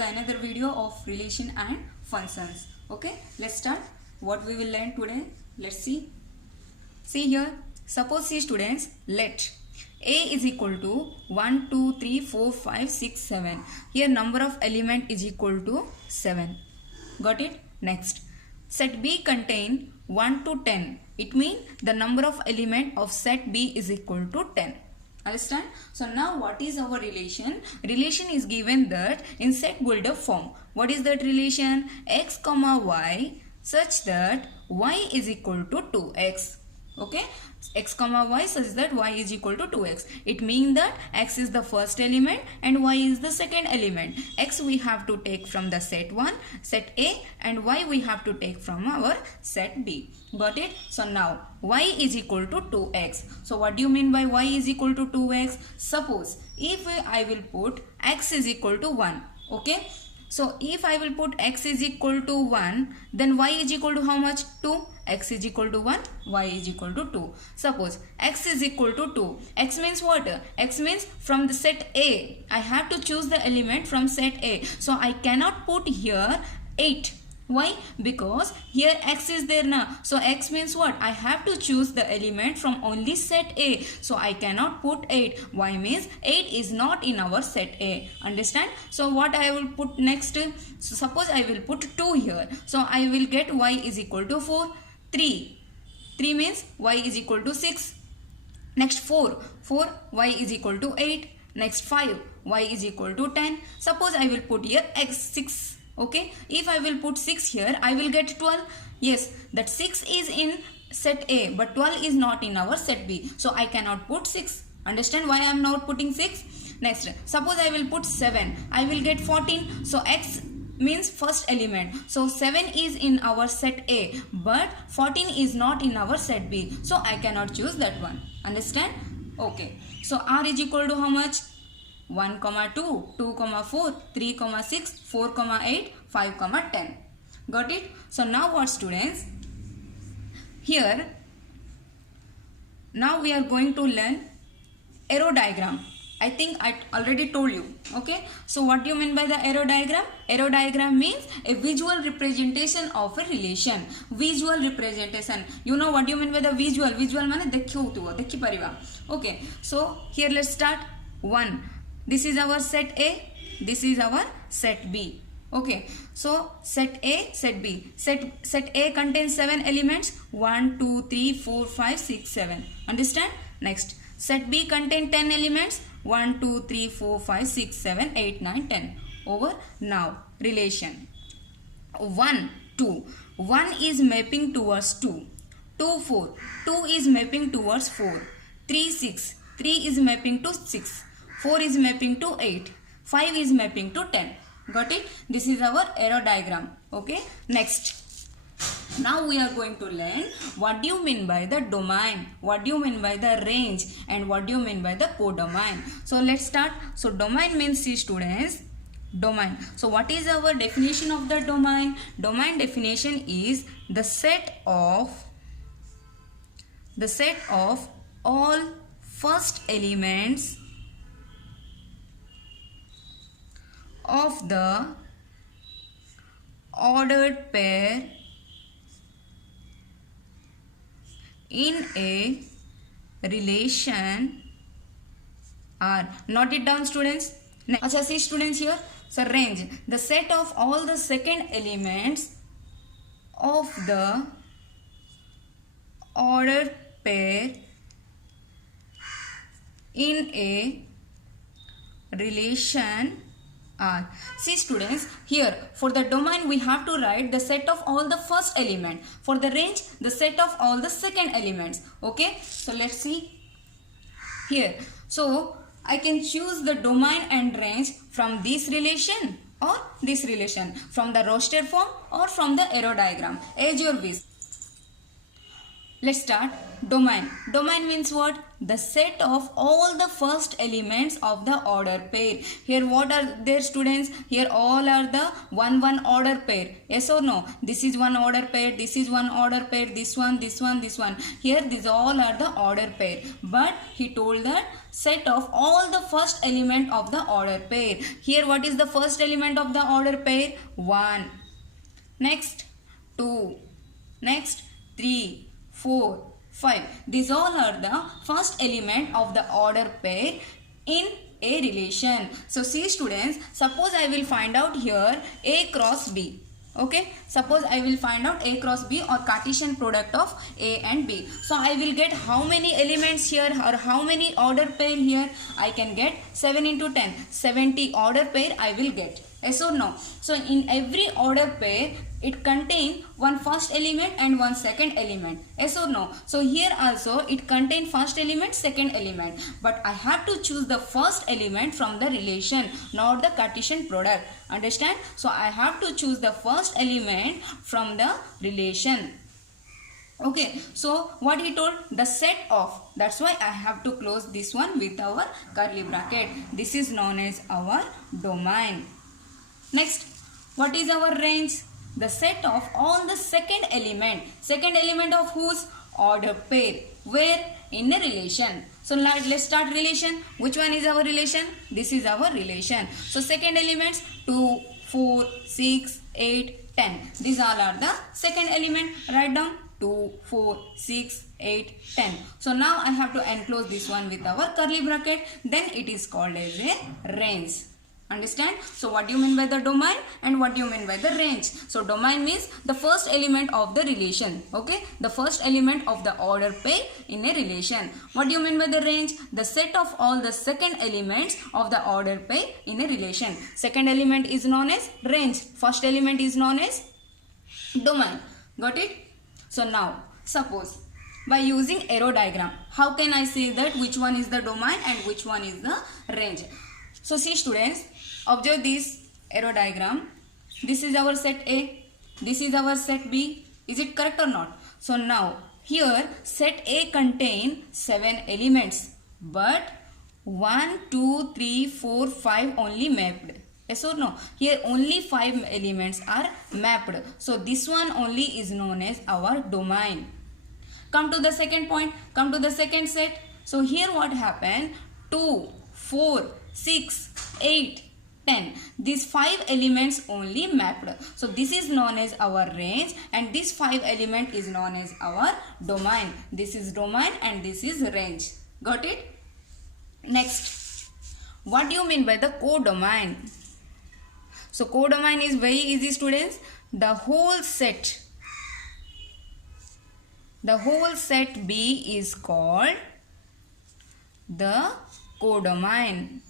the another video of relation and functions. Okay, let's start. What we will learn today? Let's see. See here. Suppose, see students, let A is equal to 1, 2, 3, 4, 5, 6, 7. Here number of element is equal to 7. Got it? Next. Set B contain 1 to 10. It means the number of element of set B is equal to 10. Understand? So now what is our relation? Relation is given that in set builder form. What is that relation? X comma y such that y is equal to 2x. Okay, x comma y such that y is equal to 2x. It means that x is the first element and y is the second element. X we have to take from the set 1, set A, and y we have to take from our set B. Got it? So now y is equal to 2x. So what do you mean by y is equal to 2x? Suppose if I will put x is equal to 1. Okay. So if I will put x is equal to 1, then y is equal to how much? 2. X is equal to 1, y is equal to 2. Suppose x is equal to 2. X means what? X means from the set A. I have to choose the element from set A. So I cannot put here 8. Why? Because here x is there now. So x means what? I have to choose the element from only set A. So I cannot put 8. Y means 8 is not in our set A. Understand? So what I will put next? So suppose I will put 2 here. So I will get y is equal to 4. 3. 3 means y is equal to 6. Next 4. 4 y is equal to 8. Next 5 y is equal to 10. Suppose I will put here x 6. Okay, if I will put 6 here, I will get 12. Yes, that 6 is in set A, but 12 is not in our set B. So I cannot put 6. Understand why I am not putting 6? Next, suppose I will put 7. I will get 14. So x means first element. So 7 is in our set A, but 14 is not in our set B. So I cannot choose that one. Understand? Okay. So R is equal to how much? 1, 2, 2, 4, 3, 6, 4, 8, 5, 10. Got it? So now what, students? Here, now we are going to learn arrow diagram. I think I already told you. Okay? So what do you mean by the arrow diagram? Arrow diagram means a visual representation of a relation. Visual representation. You know what do you mean by the visual? Visual means dekhi pariva. Okay. So here let's start. 1. This is our set A. This is our set B. Okay. So set A, set B. Set A contains 7 elements. 1, 2, 3, 4, 5, 6, 7. Understand? Next. Set B contains 10 elements. 1, 2, 3, 4, 5, 6, 7, 8, 9, 10. Over. Now, relation. 1, 2. 1 is mapping towards 2. 2, 4. 2 is mapping towards 4. 3, 6. 3 is mapping to 6. 4 is mapping to 8. 5 is mapping to 10. Got it? This is our arrow diagram. Okay. Next. Now we are going to learn what do you mean by the domain, what do you mean by the range, and what do you mean by the codomain. So let's start. So domain means, see students, domain. So what is our definition of the domain? Domain definition is the set of all first elements of the ordered pair in a relation R. Note it down, students. Acha, see students here. So range, the set of all the second elements of the ordered pair in a relation R. See students, here for the domain we have to write the set of all the first element. For the range, the set of all the second elements. Okay, so let's see here. So I can choose the domain and range from this relation or this relation, from the roster form or from the arrow diagram, as your wish. Let's start. Domain. Domain means what? The set of all the first elements of the order pair. Here what are there, students? Here all are the one order pair. Yes or no? This is one order pair. This is one order pair. This one, this one, this one. Here these all are the order pair. But he told that set of all the first element of the order pair. Here what is the first element of the order pair? 1. Next 2. Next 3. 4, 5. These all are the first element of the order pair in a relation. So see students, suppose I will find out here A cross B. Okay, suppose I will find out A cross B or Cartesian product of A and B. So I will get how many elements here or how many order pair here? I can get 7 into 10, 70 order pair I will get. Yes or no? So in every order pair it contains one first element and one second element. Yes or no? So here also it contains first element, second element. But I have to choose the first element from the relation, not the Cartesian product. Understand? So I have to choose the first element from the relation. Okay, so what he told? The set of. That's why I have to close this one with our curly bracket. This is known as our domain. Next, what is our range? The set of all the second element. Second element of whose? Order pair. Where? In a relation. So let's start relation. Which one is our relation? This is our relation. So second elements 2, 4, 6, 8, 10. These all are the second element. Write down 2, 4, 6, 8, 10. So now I have to enclose this one with our curly bracket. Then it is called as a range. Understand? So what do you mean by the domain and what do you mean by the range? So domain means the first element of the relation. Okay? The first element of the order pair in a relation. What do you mean by the range? The set of all the second elements of the order pair in a relation. Second element is known as range. First element is known as domain. Got it? So now suppose by using arrow diagram, how can I say that which one is the domain and which one is the range? So see students, observe this arrow diagram. This is our set A. This is our set B. Is it correct or not? So now here set A contain 7 elements. But 1, 2, 3, 4, 5 only mapped. Yes or no? Here only 5 elements are mapped. So this one only is known as our domain. Come to the second point. Come to the second set. So here what happened? 2, 4, 6, 8, 10. These 5 elements only mapped. So this is known as our range and this 5 element is known as our domain. This is domain and this is range. Got it? Next, what do you mean by the codomain? So codomain is very easy students. The whole set B is called the codomain.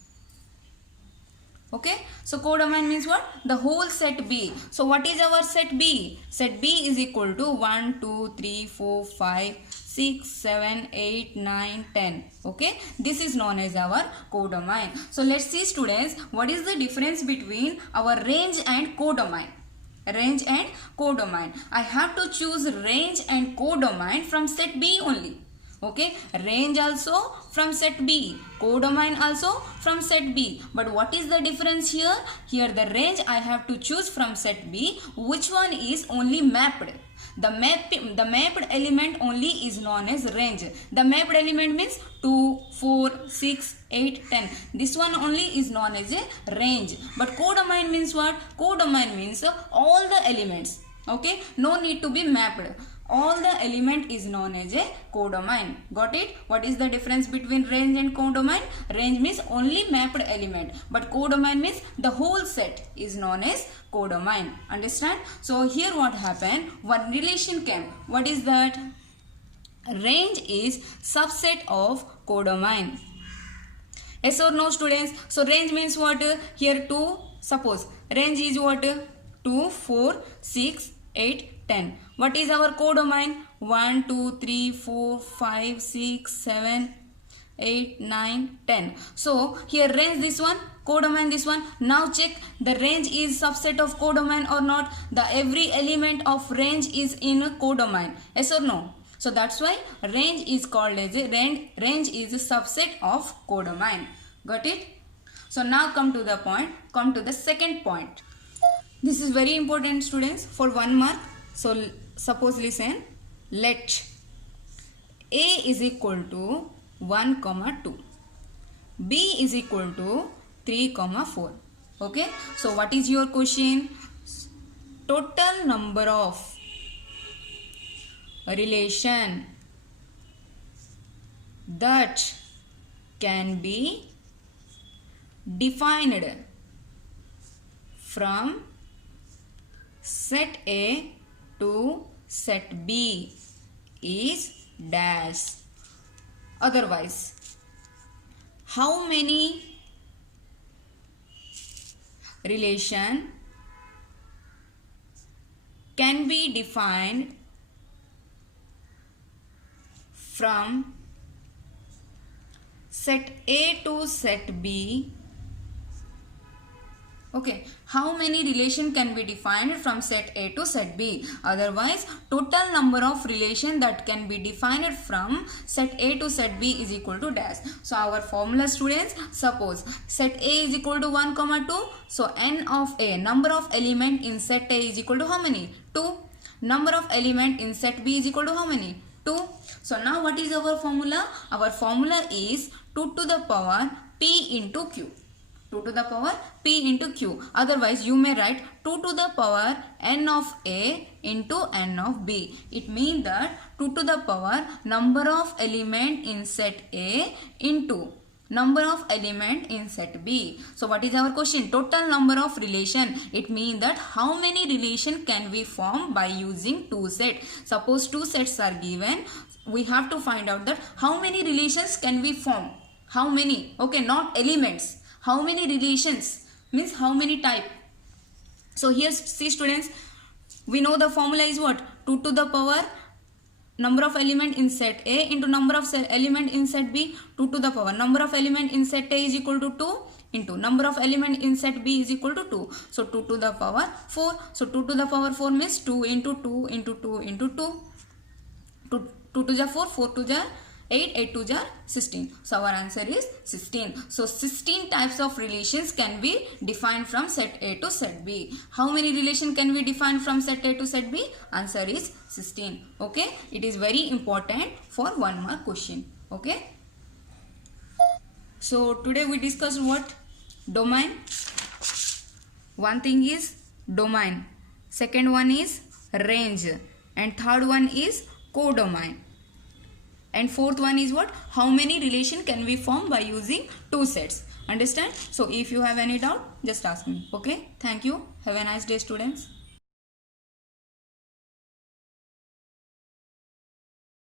Okay, so codomain means what? The whole set B. So what is our set B? Set B is equal to 1, 2, 3, 4, 5, 6, 7, 8, 9, 10. Okay, this is known as our codomain. So let's see students, what is the difference between our range and codomain? Range and codomain. I have to choose range and codomain from set B only. Okay, range also from set B, codomain also from set B. But what is the difference here? Here the range I have to choose from set B. Which one is only mapped? The mapped element only is known as range. The mapped element means 2, 4, 6, 8, 10. This one only is known as a range. But codomain means what? Codomain means all the elements. Okay, no need to be mapped. All the element is known as a codomain. Got it? What is the difference between range and codomain? Range means only mapped element, but codomain means the whole set is known as codomain. Understand? So here what happened? One relation came. What is that? Range is subset of codomain. Yes or no students? So range means what? Here 2. Suppose range is what? 2, 4, 6, 8, 10. What is our codomain? 1, 2, 3, 4, 5, 6, 7, 8, 9, 10. So here range this one, codomain this one. Now check the range is subset of codomain or not. The every element of range is in codomain. Yes or no? So that's why range is called as a range is a subset of codomain. Got it? So now come to the point, come to the second point. This is very important, students, for 1 mark. So suppose listen, let A is equal to 1, 2. B is equal to 3, 4. Okay. So what is your question? Total number of relation that can be defined from set A to set B is dash. Otherwise, how many relation can be defined from set A to set B? Okay, how many relation can be defined from set A to set B? Otherwise, total number of relation that can be defined from set A to set B is equal to dash. So our formula, students, suppose set A is equal to 1, 2. So n of A, number of element in set A is equal to how many? 2. Number of element in set B is equal to how many? 2. So now what is our formula? Our formula is 2 to the power P into Q. 2 to the power P into Q. Otherwise, you may write 2 to the power N of A into N of B. It means that 2 to the power number of element in set A into number of element in set B. So what is our question? Total number of relation. It means that how many relation can we form by using 2 sets. Suppose 2 sets are given. We have to find out that how many relations can we form. How many? Okay, not elements. How many relations means how many type. So here see, students, we know the formula is what? 2 to the power number of element in set A into number of element in set B. 2 to the power number of element in set A is equal to 2 into number of element in set B is equal to 2. So 2 to the power 4. So 2 to the power 4 means 2 into 2 into 2 into 2. 2 to the 4, 4 to the 8, 8 to the 16. So our answer is 16. So 16 types of relations can be defined from set A to set B. How many relation can we define from set A to set B? Answer is 16. Okay. It is very important for 1 mark question. Okay. So today we discussed what? Domain. One thing is domain. Second one is range. And third one is codomain. And fourth one is what? How many relation can we form by using 2 sets. Understand? So if you have any doubt, just ask me. Okay. Thank you. Have a nice day, students.